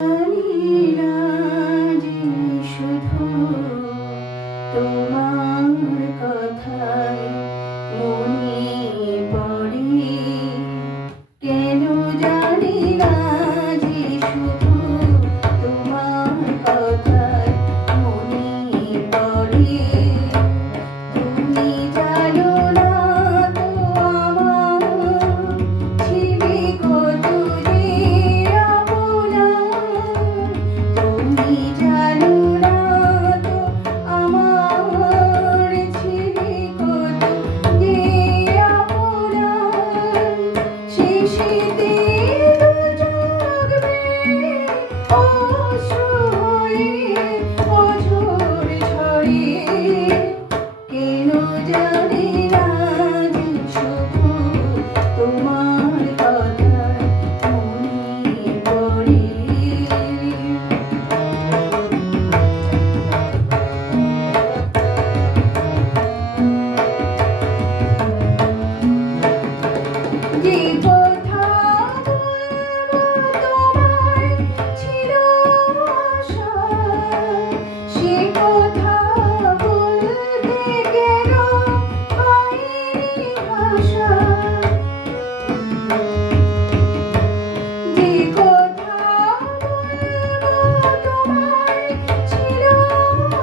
জানিনা যে শুধু তোমার কথাই মনে পড়ে, কেন জানিনা যে শুধু তোমার কথাই মনে পড়ে। তুমি জানো না তো আমার ছিলে কত যে আপনা, তুমি জানো না তো আমার ছিলে কত যে আপনা। শেষেতে দু চোখ বেয়ে অশ্রু হয়ে অঝোর ঝরে, কেন জানি না যে শুধু তোমার কথাই মনে পড়ে। যে কথা বলবো তোমায় ছিল আশা, সে কথা বলতে কেন পাইনি ভাষা। যে কথা বলবো তোমায় ছিল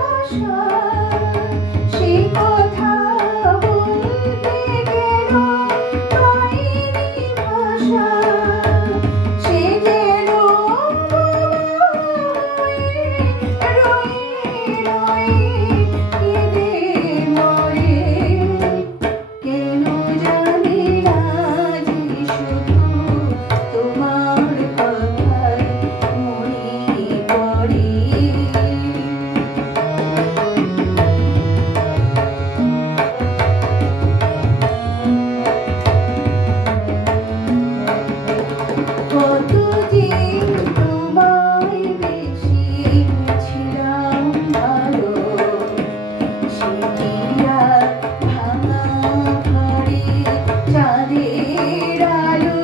আশা, সে কথা বলতে কেন পাইনি ভাষা। সে যেন রয়ে রয়ে কেঁদে মরে, কেন জানি না যে শুধু তোমার কথাই মনে পড়ে। কতদিন তোমায় বেসেছিলাম ভালো, সে কি আর ভাঙা ঘরে চাঁদের আলো।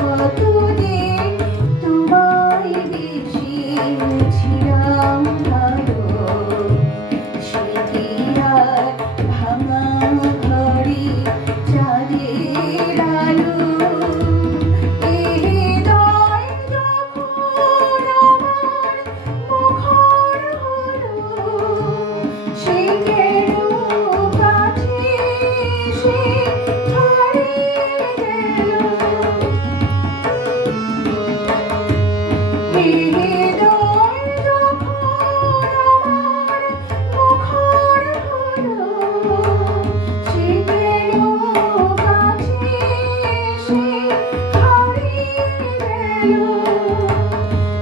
কতদিন তোমায় বেসেছিলাম ভালো, সে কি আর ভাঙা ঘরে চাঁদের আলো।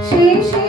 শেষে